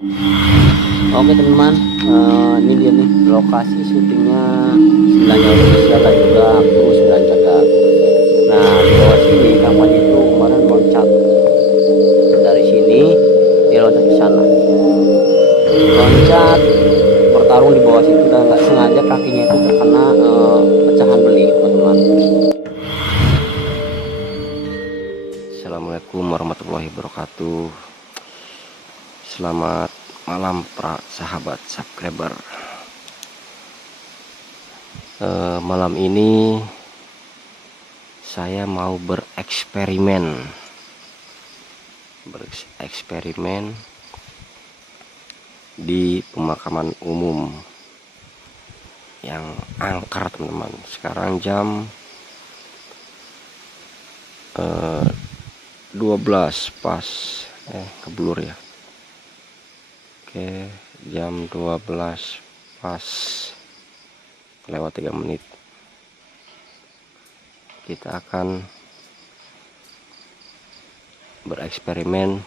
Oke teman-teman, ini dia nih lokasi syutingnya 9 Indonesia dan juga aku 9 jaga. Nah di bawah sini Kang Panji itu kemarin loncat dari sini, dia loncat ke sana, loncat bertarung di bawah situ dan nggak sengaja kakinya itu terkena pecahan beling teman-teman. Assalamualaikum warahmatullahi wabarakatuh. Selamat malam para sahabat subscriber. Malam ini saya mau bereksperimen di pemakaman umum yang angker teman-teman. Sekarang jam 12 pas keblur ya. Oke, jam 12 pas lewat 3 menit. Kita akan bereksperimen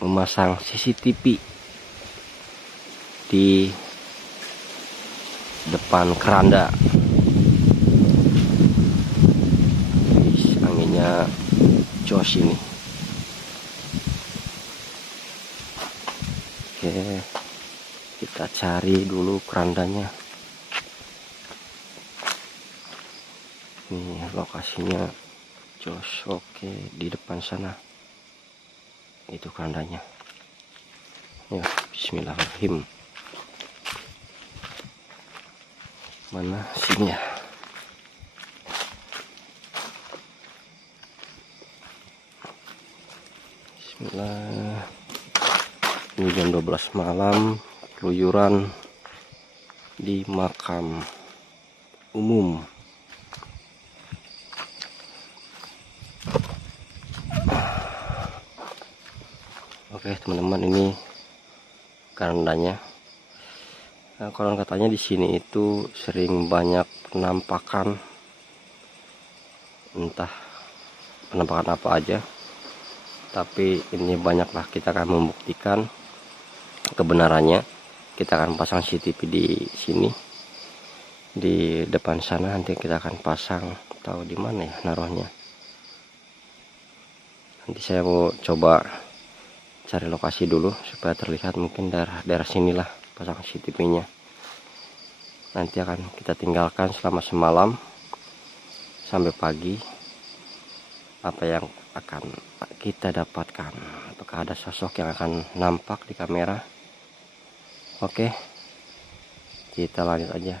memasang CCTV di depan keranda. Anginnya jos ini. Oke, kita cari dulu kerandanya. Nih lokasinya jos. Oke, di depan sana itu kerandanya. Ya, bismillahirrahmanirrahim. Mana sini ya? Bismillah. Ini jam 12 malam, keluyuran di makam umum. Oke teman-teman, ini kerandanya. Nah, konon katanya di sini itu sering banyak penampakan, entah penampakan apa aja, tapi ini banyaklah. Kita akan membuktikan kebenarannya. Kita akan pasang CCTV di sini, di depan sana. Nanti kita akan pasang, tahu di mana ya naruhnya. Nanti saya mau coba cari lokasi dulu supaya terlihat. Mungkin daerah sinilah pasang CCTV-nya. Nanti akan kita tinggalkan selama semalam sampai pagi. Apa yang akan kita dapatkan? Apakah ada sosok yang akan nampak di kamera? Oke, kita lanjut aja.